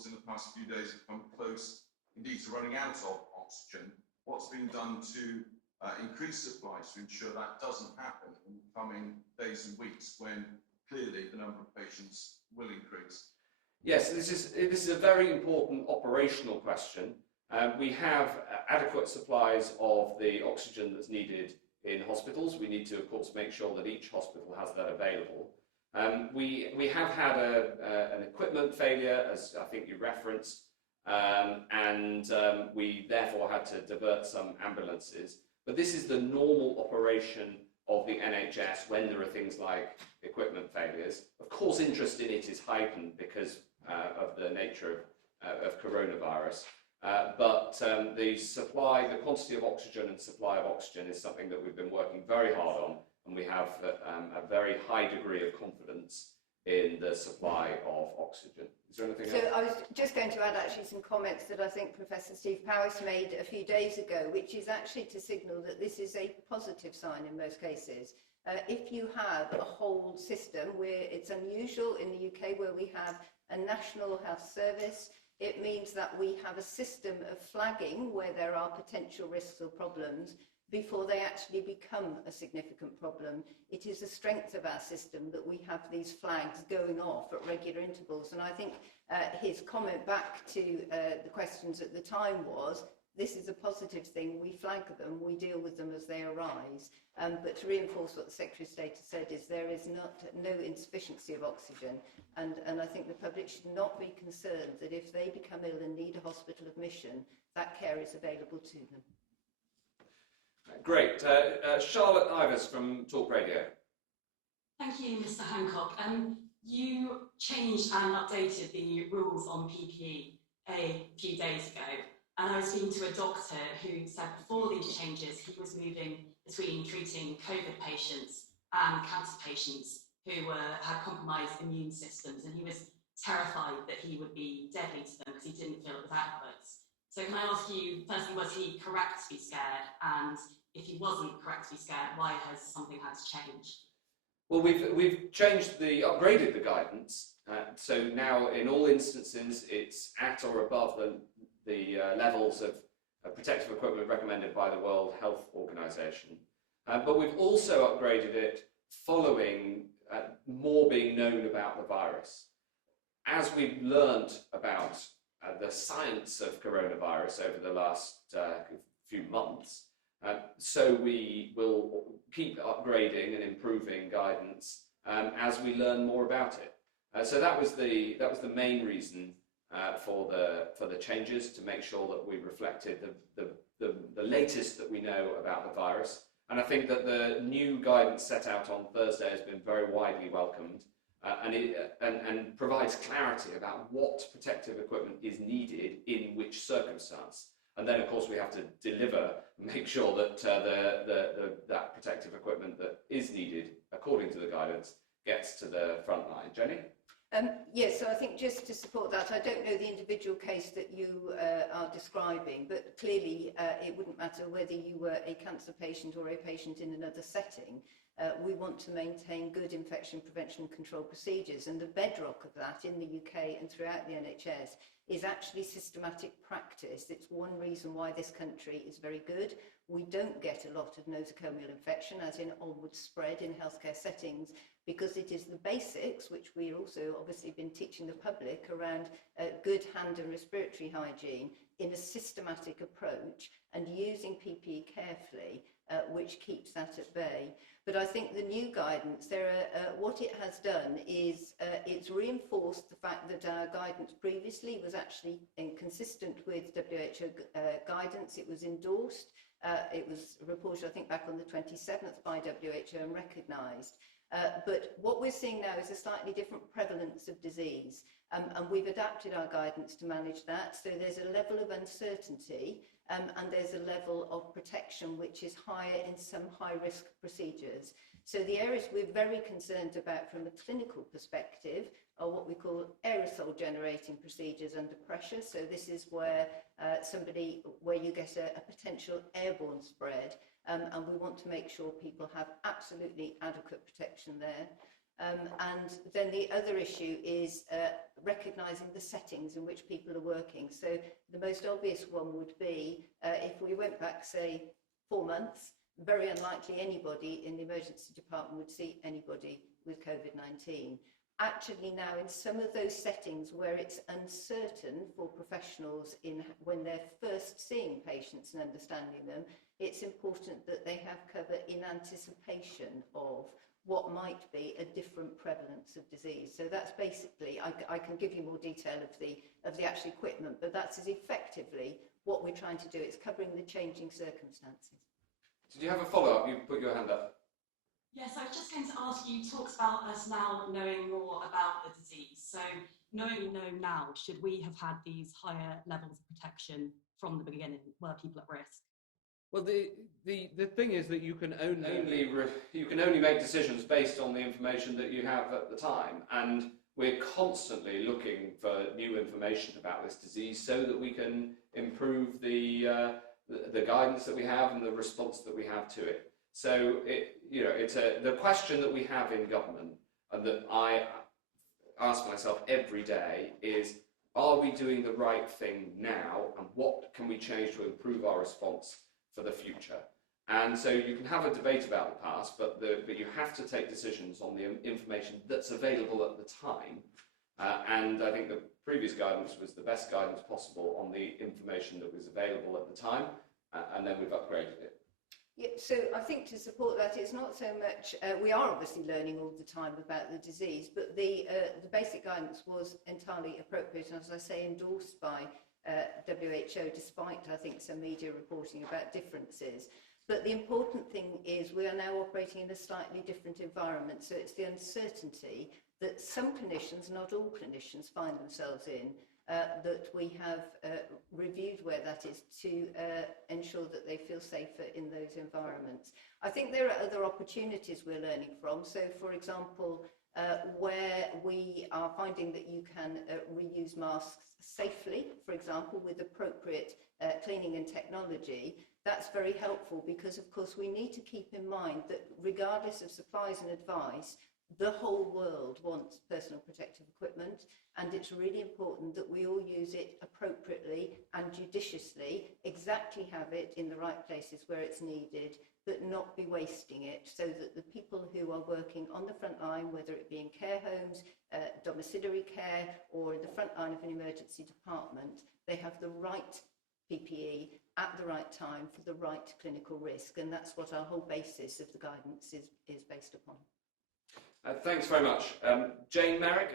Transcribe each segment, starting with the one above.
hospitals in the past few days have come close, indeed, to running out of oxygen. What's been done to increase supplies to ensure that doesn't happen in the coming days and weeks when clearly the number of patients will increase? Yes, this is a very important operational question. We have adequate supplies of the oxygen that's needed in hospitals. We need to, of course, make sure that each hospital has that available. We have had an equipment failure, as I think you referenced, and we therefore had to divert some ambulances. But this is the normal operation of the NHS when there are things like equipment failures. Of course, interest in it is heightened because of the nature of coronavirus. But the quantity of oxygen and supply of oxygen is something that we've been working very hard on, and we have a very high degree of confidence in the supply of oxygen. Is there anything else? So I was just going to add actually some comments that I think Professor Steve Powis made a few days ago, which is actually to signal that this is a positive sign in most cases. If you have a whole system where it's unusual in the UK where we have a national health service, it means that we have a system of flagging where there are potential risks or problems before they actually become a significant problem. It is a strength of our system that we have these flags going off at regular intervals. And I think his comment back to the questions at the time was, this is a positive thing, we flag them, we deal with them as they arise. But to reinforce what the Secretary of State has said is there is no insufficiency of oxygen. And I think the public should not be concerned that if they become ill and need a hospital admission, that care is available to them. Great. Charlotte Ivers from Talk Radio. Thank you, Mr. Hancock. You changed and updated the rules on PPE a few days ago, and I was speaking to a doctor who said before these changes he was moving between treating COVID patients and cancer patients who had compromised immune systems, and he was terrified that he would be deadly to them because he didn't feel it was adequate. So can I ask you, firstly, was he correct to be scared? And if he wasn't correct to be scared, why has something had to change? Well, we've upgraded the guidance. So now, in all instances, it's at or above the levels of protective equipment recommended by the World Health Organization. But we've also upgraded it following more being known about the virus. As we've learned about the science of coronavirus over the last few months, so we will keep upgrading and improving guidance as we learn more about it. So that was the main reason for the changes, to make sure that we reflected the latest that we know about the virus. And I think that the new guidance set out on Thursday has been very widely welcomed, and provides clarity about what protective equipment is needed in which circumstance. And then, of course, we have to deliver, make sure that that protective equipment that is needed, according to the guidance, gets to the front line. Jenny? Yes, so I think just to support that, I don't know the individual case that you are describing, but clearly it wouldn't matter whether you were a cancer patient or a patient in another setting. We want to maintain good infection prevention and control procedures, and the bedrock of that in the UK and throughout the NHS is actually systematic practice. It's one reason why this country is very good. We don't get a lot of nosocomial infection, as in onward spread in healthcare settings, because it is the basics, which we also obviously been teaching the public around good hand and respiratory hygiene in a systematic approach and using PPE carefully, which keeps that at bay. But I think the new guidance, what it has done is it's reinforced the fact that our guidance previously was actually consistent with WHO guidance. It was endorsed. It was reported, I think, back on the 27th by WHO and recognised. But what we're seeing now is a slightly different prevalence of disease, and we've adapted our guidance to manage that. So there's a level of uncertainty and there's a level of protection which is higher in some high-risk procedures. So the areas we're very concerned about from a clinical perspective are what we call aerosol-generating procedures under pressure. So this is where where you get a potential airborne spread, and we want to make sure people have absolutely adequate protection there. And then the other issue is recognising the settings in which people are working. So the most obvious one would be if we went back, say, 4 months, very unlikely anybody in the emergency department would see anybody with COVID-19. Actually now, in some of those settings where it's uncertain for professionals when they're first seeing patients and understanding them, it's important that they have cover in anticipation of what might be a different prevalence of disease. So that's basically, I can give you more detail of the actual equipment, but that's as effectively what we're trying to do. It's covering the changing circumstances. Did you have a follow-up? You put your hand up. Yes, I was just going to ask you, talked about us now knowing more about the disease. So knowing we know now, should we have had these higher levels of protection from the beginning? Were people at risk? Well, the thing is that you can only make decisions based on the information that you have at the time, and we're constantly looking for new information about this disease so that we can improve the guidance that we have and the response that we have to it. So it's the question that we have in government, and that I ask myself every day is: are we doing the right thing now, and what can we change to improve our response for the future? And so you can have a debate about the past, but you have to take decisions on the information that's available at the time. And I think the previous guidance was the best guidance possible on the information that was available at the time, and then we've upgraded it. Yeah, so I think to support that, it's not so much, we are obviously learning all the time about the disease, but the basic guidance was entirely appropriate, and as I say, endorsed by WHO, despite, I think, some media reporting about differences. But the important thing is we are now operating in a slightly different environment, so it's the uncertainty that some clinicians, not all clinicians, find themselves in, that we have reviewed where that is to ensure that they feel safer in those environments. I think there are other opportunities we're learning from. So, for example, where we are finding that you can reuse masks safely, for example, with appropriate cleaning and technology, that's very helpful because, of course, we need to keep in mind that regardless of supplies and advice, the whole world wants personal protective equipment, and it's really important that we all use it appropriately and judiciously, exactly have it in the right places where it's needed, but not be wasting it, so that the people who are working on the front line, whether it be in care homes, domiciliary care, or in the front line of an emergency department, they have the right PPE at the right time for the right clinical risk, and that's what our whole basis of the guidance is based upon. Thanks very much. Jane Merrick.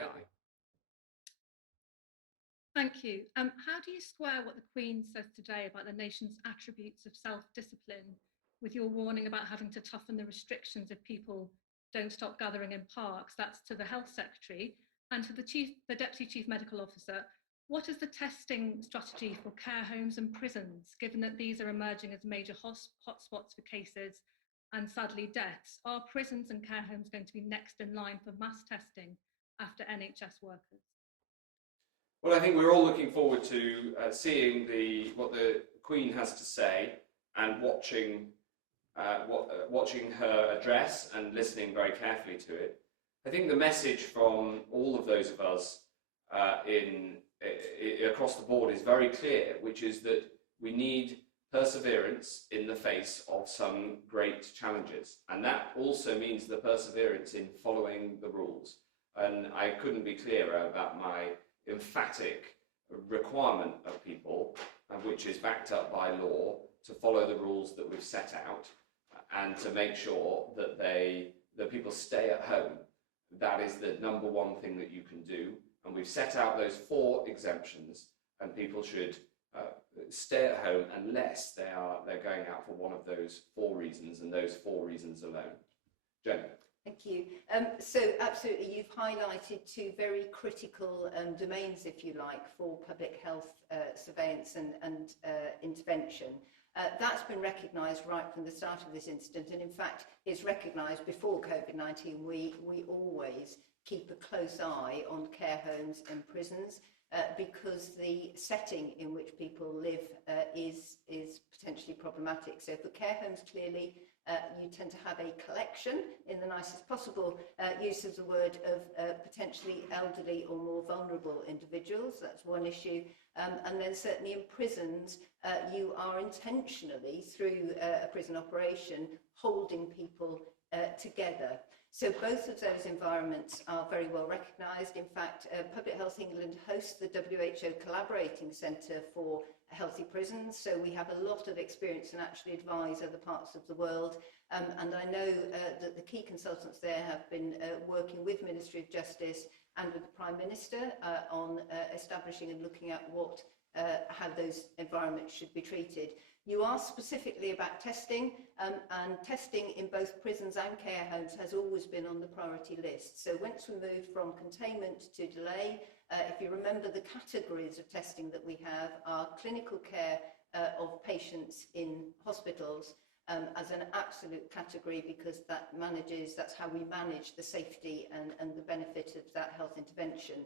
Thank you. How do you square what the Queen says today about the nation's attributes of self-discipline with your warning about having to toughen the restrictions if people don't stop gathering in parks? That's to the Health Secretary. And to the Deputy Chief Medical Officer, what is the testing strategy for care homes and prisons, given that these are emerging as major hotspots for cases and sadly deaths? Are prisons and care homes going to be next in line for mass testing after NHS workers? Well, I think we're all looking forward to seeing what the Queen has to say and watching her address and listening very carefully to it. I think the message from all of those of us across the board is very clear, which is that we need perseverance in the face of some great challenges, and that also means the perseverance in following the rules. And I couldn't be clearer about my emphatic requirement of people, which is backed up by law, to follow the rules that we've set out and to make sure that people stay at home. That is the number one thing that you can do, and we've set out those 4 exemptions, and people should stay at home unless they're going out for one of those 4 reasons, and those 4 reasons alone. Jen. Thank you. So absolutely, you've highlighted 2 very critical domains, if you like, for public health surveillance and intervention. That's been recognised right from the start of this incident, and in fact, it's recognised before COVID-19. We always keep a close eye on care homes and prisons. because the setting in which people live is potentially problematic. So for care homes, clearly, you tend to have a collection, in the nicest possible use of the word, of potentially elderly or more vulnerable individuals. That's one issue. And then certainly in prisons, you are intentionally, through a prison operation, holding people together. So both of those environments are very well recognised. In fact, Public Health England hosts the WHO Collaborating Centre for Healthy Prisons, so we have a lot of experience and actually advise other parts of the world. And I know that the key consultants there have been working with Ministry of Justice and with the Prime Minister on establishing and looking at how those environments should be treated. You asked specifically about testing, and testing in both prisons and care homes has always been on the priority list. So once we moved from containment to delay, if you remember, the categories of testing that we have are clinical care of patients in hospitals as an absolute category, because that's how we manage the safety and the benefit of that health intervention.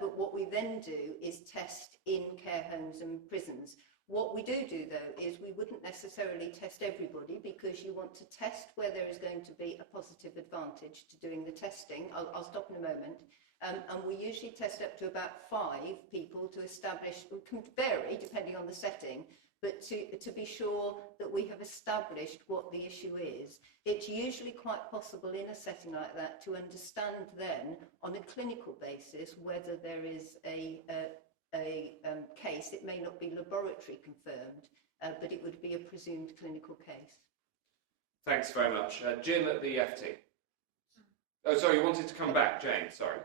But what we then do is test in care homes and prisons. What we do though, is we wouldn't necessarily test everybody, because you want to test where there is going to be a positive advantage to doing the testing. I'll stop in a moment. And we usually test up to about 5 people to establish, it can vary depending on the setting, but to be sure that we have established what the issue is. It's usually quite possible in a setting like that to understand then, on a clinical basis, whether there is a case. It may not be laboratory confirmed, but it would be a presumed clinical case. Thanks very much. Jim at the FT. Oh, sorry, you wanted to come back, Jane, sorry.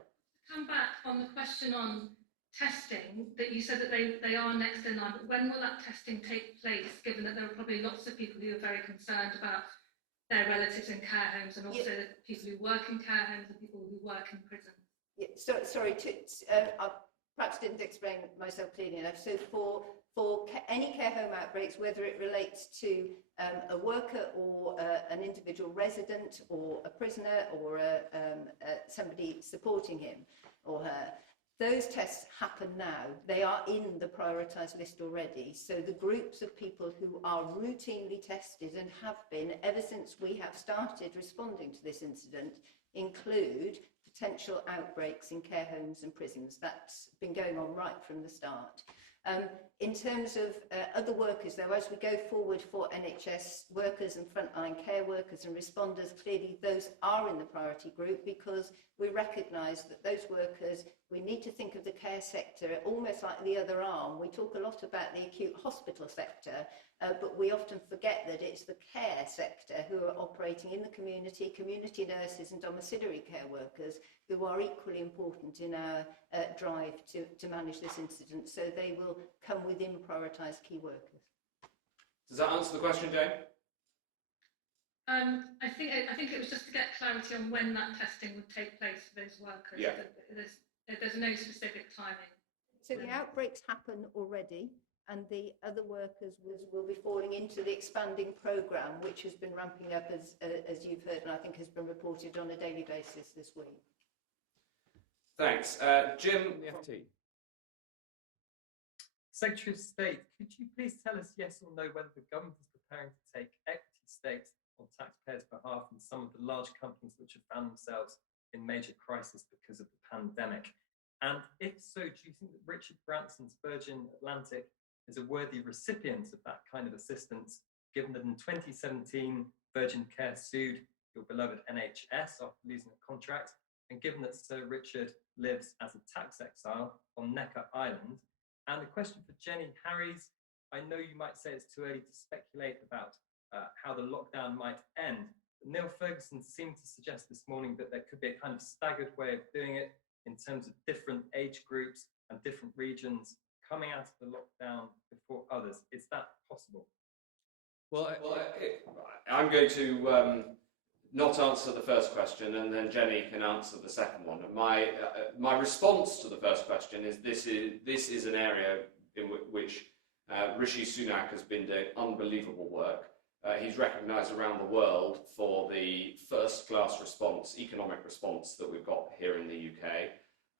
Come back on the question on testing, that you said that they are next in line, but when will that testing take place, given that there are probably lots of people who are very concerned about their relatives in care homes, and also the people who work in care homes and people who work in prison? Yeah, sorry, I perhaps didn't explain myself clearly enough. So for any care home outbreaks, whether it relates to a worker or an individual resident or a prisoner or somebody supporting him or her, those tests happen now. They are in the prioritised list already. So the groups of people who are routinely tested and have been ever since we have started responding to this incident include potential outbreaks in care homes and prisons. That's been going on right from the start. In terms of other workers, though, as we go forward for NHS workers and frontline care workers and responders, clearly those are in the priority group, because we recognise that those workers, we need to think of the care sector almost like the other arm. We talk a lot about the acute hospital sector, but we often forget that it's the care sector who are operating in the community, community nurses and domiciliary care workers, who are equally important in our drive to manage this incident. So they will come within prioritised key workers. Does that answer the question, Jane? I think it was just to get clarity on when that testing would take place for those workers. Yeah. There's no specific timing. So the outbreaks happen already, and the other workers will be falling into the expanding programme, which has been ramping up as you've heard, and I think has been reported on a daily basis this week. Thanks. Jim, the FT. Secretary of State, could you please tell us yes or no whether the government is preparing to take equity stakes on taxpayers' behalf in some of the large companies which have found themselves in major crisis because of the pandemic? And if so, do you think that Richard Branson's Virgin Atlantic is a worthy recipient of that kind of assistance, given that in 2017, Virgin Care sued your beloved NHS after losing a contract, and given that Sir Richard lives as a tax exile on Necker Island? And a question for Jenny Harries. I know you might say it's too early to speculate about how the lockdown might end. But Neil Ferguson seemed to suggest this morning that there could be a kind of staggered way of doing it in terms of different age groups and different regions coming out of the lockdown before others. Is that possible? Well, I'm going to not answer the first question, and then Jenny can answer the second one. My response to the first question is this is an area in which Rishi Sunak has been doing unbelievable work. He's recognised around the world for the first-class response, economic response that we've got here in the UK,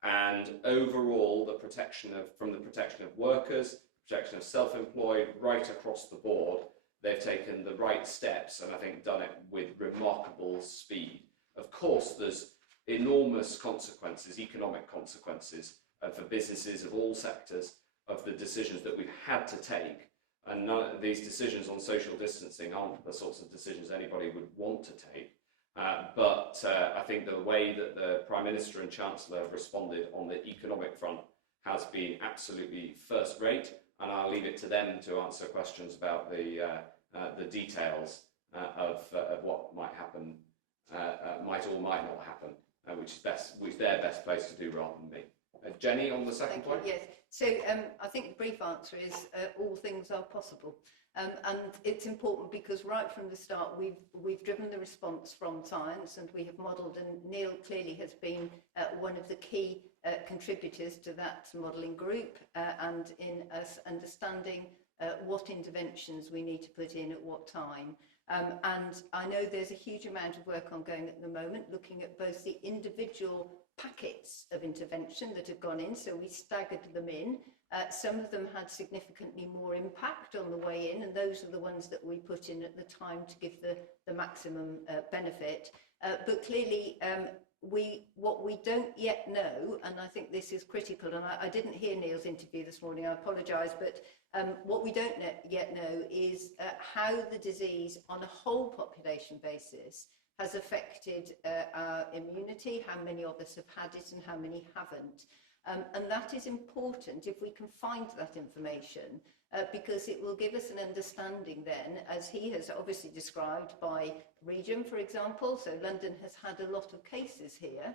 And overall, the protection of workers, protection of self-employed, right across the board, they've taken the right steps, and I think done it with remarkable speed. Of course, there's enormous consequences, economic consequences, for businesses of all sectors of the decisions that we've had to take. And these decisions on social distancing aren't the sorts of decisions anybody would want to take. But I think the way that the Prime Minister and Chancellor have responded on the economic front has been absolutely first rate, and I'll leave it to them to answer questions about the details of what might happen, might or might not happen, which they're best placed to do rather than me. Jenny, on the second point? Yes. So I think the brief answer is all things are possible. And it's important because right from the start we've driven the response from science, and we have modelled, and Neil clearly has been one of the key contributors to that modelling group and in us understanding what interventions we need to put in at what time. And I know there's a huge amount of work ongoing at the moment looking at both the individual packets of intervention that have gone in, so we staggered them in. Some of them had significantly more impact on the way in, and those are the ones that we put in at the time to give the maximum benefit. But clearly, what we don't yet know, and I think this is critical, and I didn't hear Neil's interview this morning, I apologise, but what we don't yet know is how the disease on a whole population basis has affected our immunity, how many of us have had it and how many haven't. And that is important if we can find that information, because it will give us an understanding then, as he has obviously described, by region, for example. So London has had a lot of cases here.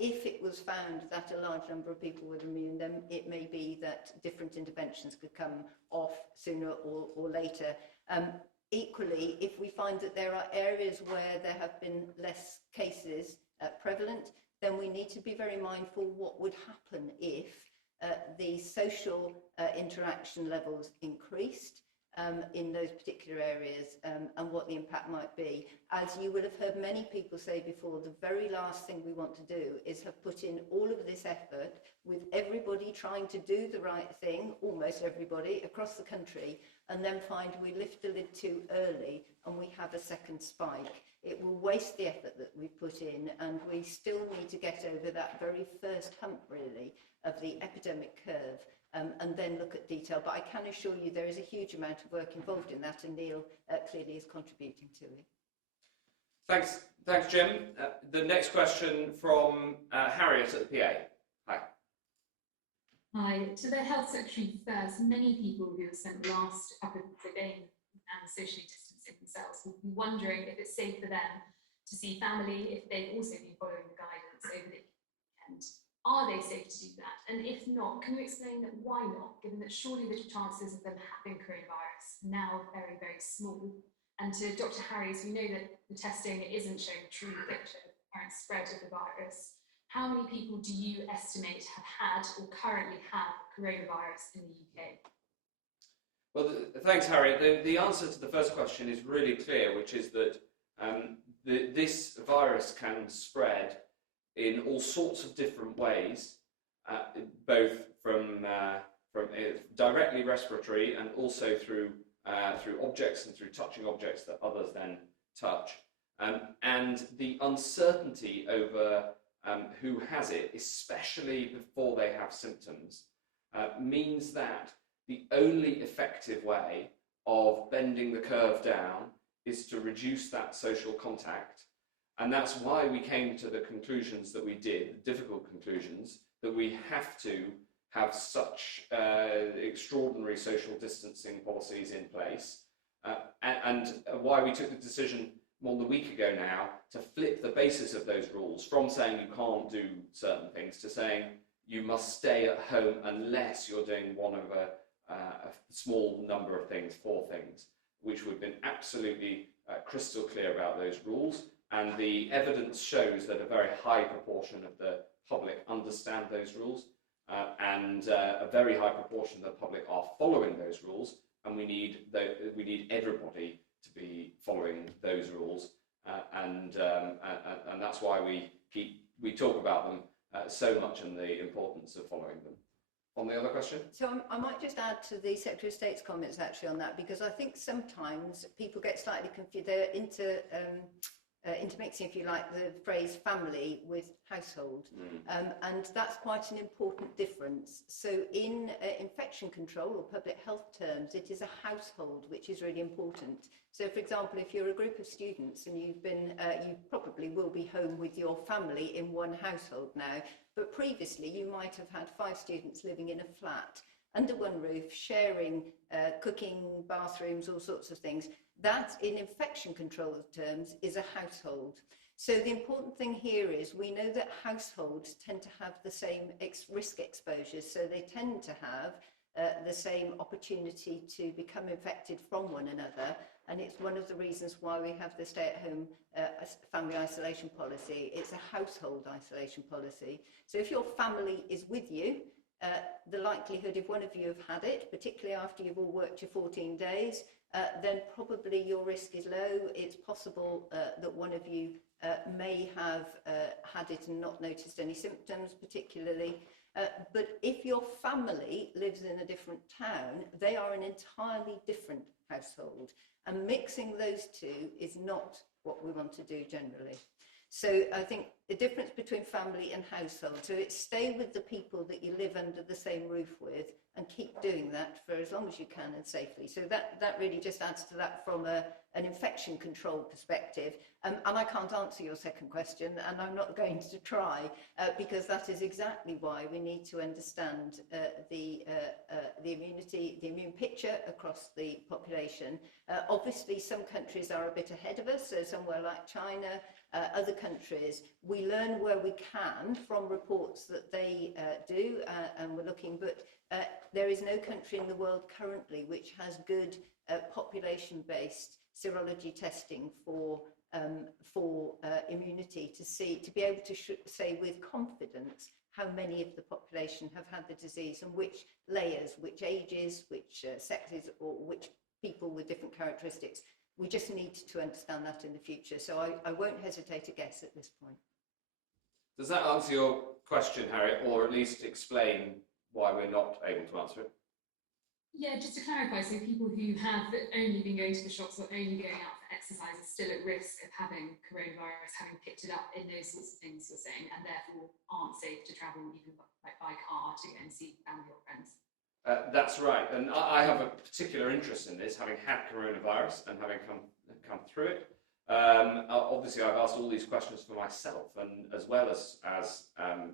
If it was found that a large number of people were immune, then it may be that different interventions could come off sooner or later. Equally, if we find that there are areas where there have been less cases prevalent, then we need to be very mindful what would happen if the social interaction levels increased in those particular areas, and what the impact might be. As you will have heard many people say before, the very last thing we want to do is have put in all of this effort with everybody trying to do the right thing, almost everybody across the country, and then find we lift the lid too early and we have a second spike. It will waste the effort that we've put in, and we still need to get over that very first hump, really, of the epidemic curve, and then look at detail. But I can assure you there is a huge amount of work involved in that, and Neil clearly is contributing to it. Thanks, Jim. The next question from Harriet at the PA. Hi. Hi. To the Health Secretary first, many people who have spent the last couple of days and socially distancing themselves will be wondering if it's safe for them to see family if they've also been following the guidance over the weekend. Are they safe to do that? And if not, can you explain that why not, given that surely the chances of them having coronavirus are now very, very small? And to Dr. Harries, we know that the testing isn't showing a true picture of the current spread of the virus. How many people do you estimate have had or currently have coronavirus in the UK? Well, thanks, Harriet. The answer to the first question is really clear, which is that this virus can spread in all sorts of different ways, both from directly respiratory and also through objects and through touching objects that others then touch. And the uncertainty over who has it, especially before they have symptoms, means that the only effective way of bending the curve down is to reduce that social contact. And that's why we came to the conclusions that we did, the difficult conclusions, that we have to have such extraordinary social distancing policies in place, and why we took the decision more than a week ago now to flip the basis of those rules from saying you can't do certain things to saying you must stay at home unless you're doing one of a small number of things, 4 things, which we've been absolutely crystal clear about those rules. And the evidence shows that a very high proportion of the public understand those rules, and a very high proportion of the public are following those rules, and we need everybody to be following those rules, and that's why we talk about them so much in the importance of following them. On the other question? So I might just add to the Secretary of State's comments actually on that, because I think sometimes people get slightly confused. They're intermixing, if you like, the phrase family with household. And that's quite an important difference. So in infection control or public health terms, it is a household which is really important. So for example, if you're a group of students and you probably will be home with your family in one household now, but previously you might have had 5 students living in a flat under one roof, sharing cooking, bathrooms, all sorts of things. That, in infection control terms, is a household. So the important thing here is we know that households tend to have the same risk exposures, so they tend to have the same opportunity to become infected from one another, and it's one of the reasons why we have the stay-at-home family isolation policy. It's a household isolation policy. So if your family is with you, the likelihood if one of you have had it, particularly after you've all worked your 14 days, then probably your risk is low. It's possible that one of you may have had it and not noticed any symptoms particularly. But if your family lives in a different town, they are an entirely different household. And mixing those two is not what we want to do generally. So I think the difference between family and household, so it's stay with the people that you live under the same roof with and keep doing that for as long as you can and safely. So that really just adds to that from an infection control perspective. And I can't answer your second question, and I'm not going to try, because that is exactly why we need to understand the immune picture across the population. Obviously, some countries are a bit ahead of us, so somewhere like China, other countries, we learn where we can from reports that they do, and we're looking, but there is no country in the world currently which has good population-based serology testing for immunity to be able to say with confidence how many of the population have had the disease and which layers, which ages, which sexes, or which people with different characteristics. We just need to understand that in the future. So I won't hesitate to guess at this point. Does that answer your question, Harriet, or at least explain why we're not able to answer it? Yeah, just to clarify, so people who have only been going to the shops or only going out for exercise are still at risk of having coronavirus, having picked it up in those sorts of things you're saying, and therefore aren't safe to travel even by car to go and see family or friends. That's right, and I have a particular interest in this, having had coronavirus and having come through it. Obviously, I've asked all these questions for myself, and as well as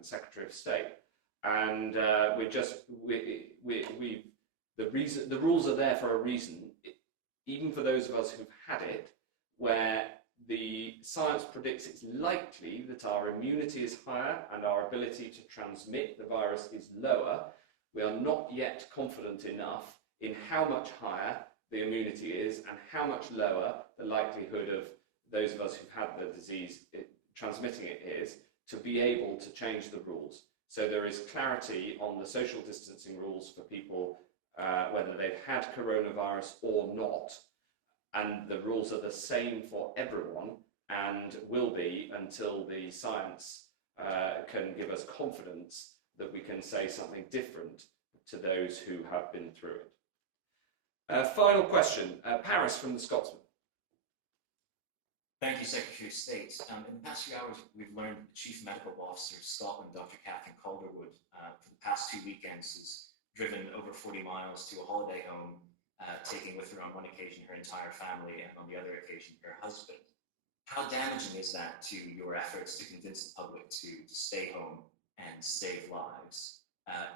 Secretary of State, and the rules are there for a reason. Even for those of us who've had it, where the science predicts it's likely that our immunity is higher and our ability to transmit the virus is lower, we are not yet confident enough in how much higher the immunity is and how much lower the likelihood of those of us who've had the disease transmitting it is, to be able to change the rules. So there is clarity on the social distancing rules for people, whether they've had coronavirus or not, and the rules are the same for everyone and will be until the science can give us confidence that we can say something different to those who have been through it. Final question, Paris from the Scotsman. Thank you, Secretary of State. In the past few hours, we've learned that the Chief Medical Officer of Scotland, Dr. Catherine Calderwood, for the past 2 weekends has driven over 40 miles to a holiday home, taking with her on one occasion her entire family and on the other occasion her husband. How damaging is that to your efforts to convince the public to stay home and save lives?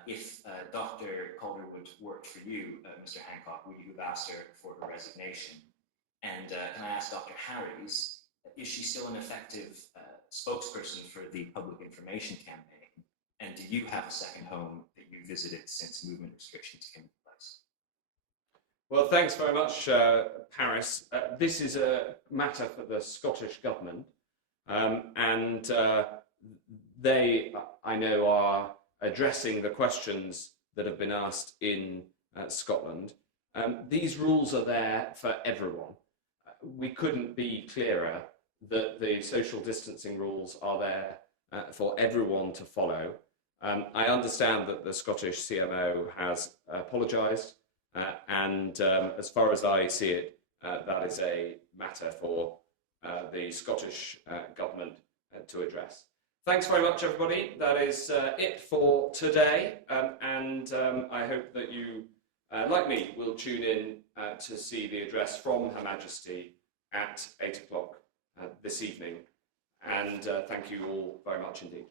If Dr. Calderwood worked for you, Mr. Hancock, would you have asked her for her resignation? And can I ask Dr. Harries, is she still an effective spokesperson for the public information campaign? And do you have a second home that you visited since movement restrictions came into place? Well, thanks very much, Paris. This is a matter for the Scottish Government, and they, I know, are addressing the questions that have been asked in Scotland. These rules are there for everyone. We couldn't be clearer that the social distancing rules are there for everyone to follow. I understand that the Scottish CMO has apologised, and as far as I see it, that is a matter for the Scottish government to address. Thanks very much, everybody. That is it for today, and I hope that you, like me, will tune in to see the address from Her Majesty at 8 o'clock this evening. And thank you all very much indeed.